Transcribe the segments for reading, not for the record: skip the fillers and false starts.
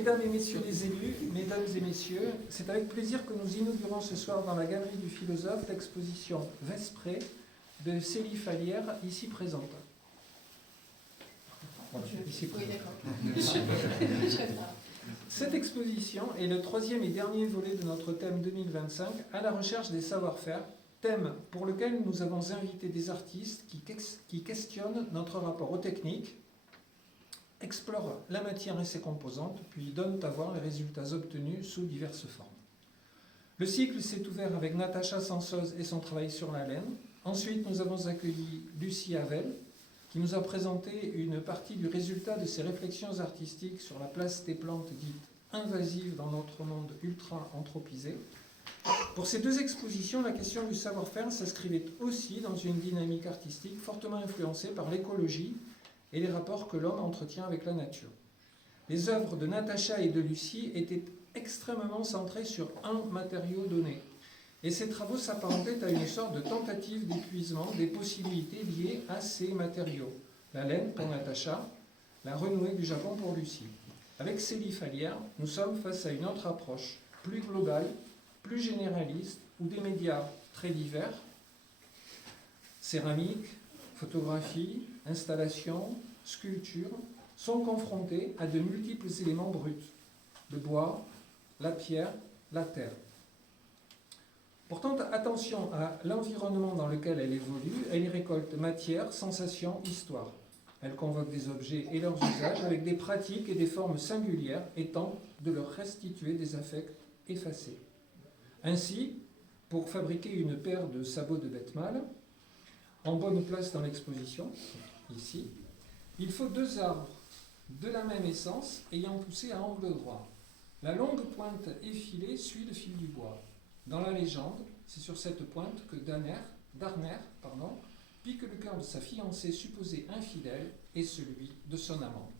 Mesdames et messieurs les élus, mesdames et messieurs, c'est avec plaisir que nous inaugurons ce soir dans la galerie du philosophe l'exposition Vesprée de Célie Fallière, ici présente. Voilà, ici présente. Cette exposition est le troisième et dernier volet de notre thème 2025, à la recherche des savoir-faire, thème pour lequel nous avons invité des artistes qui questionnent notre rapport aux techniques, explorent la matière et ses composantes, puis donnent à voir les résultats obtenus sous diverses formes. Le cycle s'est ouvert avec Natacha Sansoz et son travail sur la laine. Ensuite, nous avons accueilli Lucie Havel, qui nous a présenté une partie du résultat de ses réflexions artistiques sur la place des plantes dites invasives dans notre monde ultra-anthropisé. Pour ces deux expositions, la question du savoir-faire s'inscrivait aussi dans une dynamique artistique fortement influencée par l'écologie et les rapports que l'homme entretient avec la nature. Les œuvres de Natacha et de Lucie étaient extrêmement centrées sur un matériau donné. Et ces travaux s'apparentaient à une sorte de tentative d'épuisement des possibilités liées à ces matériaux. La laine pour Natacha, la renouée du Japon pour Lucie. Avec Célie Fallière, nous sommes face à une autre approche, plus globale, plus généraliste, où des médias très divers, céramique, photographie, installation, sculpture, sont confrontés à de multiples éléments bruts, le bois, la pierre, la terre. Portant attention à l'environnement dans lequel elle évolue, elle y récolte matière, sensation, histoire. Elle convoque des objets et leurs usages avec des pratiques et des formes singulières et tente de leur restituer des affects effacés. Ainsi, pour fabriquer une paire de sabots de bête mâle, en bonne place dans l'exposition, ici, il faut deux arbres de la même essence ayant poussé à angle droit. La longue pointe effilée suit le fil du bois. Dans la légende, c'est sur cette pointe que Darner pique le cœur de sa fiancée supposée infidèle et celui de son amant.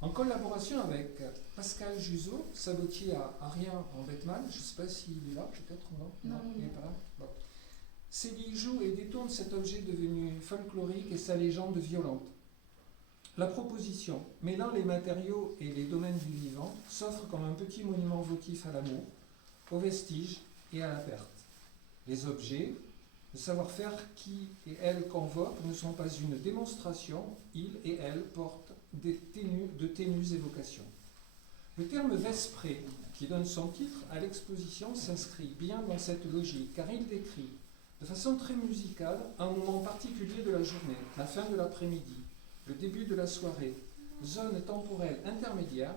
En collaboration avec Pascal Juzo, sabotier à Rien en Bethman, je ne sais pas s'il est là, peut-être, non, il n'est pas là. Bon. Célie joue et détourne cet objet devenu folklorique et sa légende violente. La proposition, mêlant les matériaux et les domaines du vivant, s'offre comme un petit monument votif à l'amour, aux vestiges et à la perte. Les objets, le savoir-faire qui et elle convoquent ne sont pas une démonstration, ils et elles portent de ténues évocations. Le terme Vesprée, qui donne son titre à l'exposition, s'inscrit bien dans cette logique, car il décrit de façon très musicale un moment particulier de la journée, la fin de l'après-midi, le début de la soirée, zone temporelle intermédiaire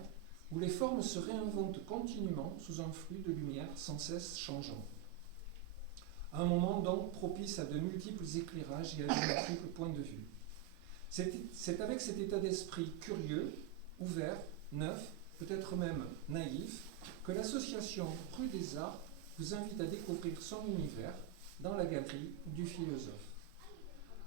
où les formes se réinventent continuellement sous un flux de lumière sans cesse changeant. Un moment donc propice à de multiples éclairages et à de multiples points de vue. C'est avec cet état d'esprit curieux, ouvert, neuf, peut-être même naïf, que l'association Rue des Arts vous invite à découvrir son univers dans la galerie du philosophe.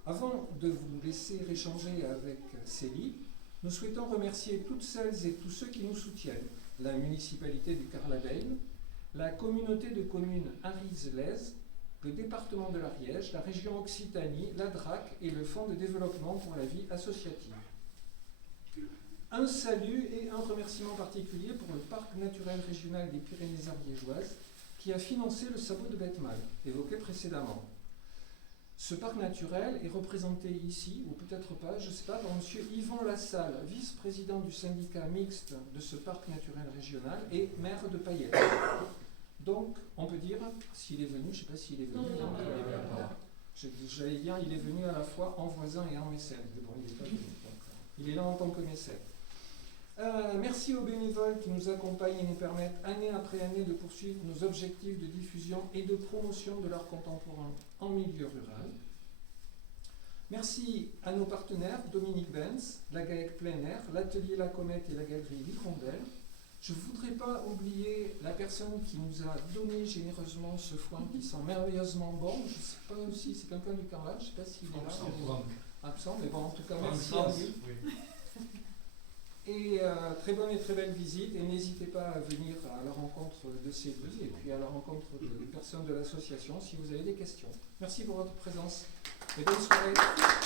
Avant de vous laisser échanger avec Célie, nous souhaitons remercier toutes celles et tous ceux qui nous soutiennent, la municipalité du Carlabeil, la communauté de communes Arise-Lez, le département de l'Ariège, la région Occitanie, la DRAC et le Fonds de développement pour la vie associative. Un salut et un remerciement particulier pour le Parc naturel régional des Pyrénées ariégeoises qui a financé le sabot de bête mâle, évoqué précédemment. Ce parc naturel est représenté ici, ou peut-être pas, je ne sais pas, par M. Yvon Lassalle, vice-président du syndicat mixte de ce parc naturel régional et maire de Payette. Donc, on peut dire, s'il est venu, je ne sais pas s'il est venu, j'allais dire, il est venu à la fois en voisin et en mécène. Mais bon, il n'est pas venu, donc, il est là en tant que mécène. Merci aux bénévoles qui nous accompagnent et nous permettent année après année de poursuivre nos objectifs de diffusion et de promotion de l'art contemporain en milieu rural. Merci à nos partenaires Dominique Benz, la GAEC Plein Air, l'Atelier La Comète et la Galerie L'Hirondelle. Je ne voudrais pas oublier la personne qui nous a donné généreusement ce foin qui sent merveilleusement bon. Je ne sais pas aussi, c'est quelqu'un du carrelage, je ne sais pas s'il est là. Absent, mais bon, en tout cas, merci à lui. Oui. Et très bonne et très belle visite, et n'hésitez pas à venir à la rencontre de Célie et puis à la rencontre des personnes de l'association si vous avez des questions. Merci pour votre présence et bonne soirée.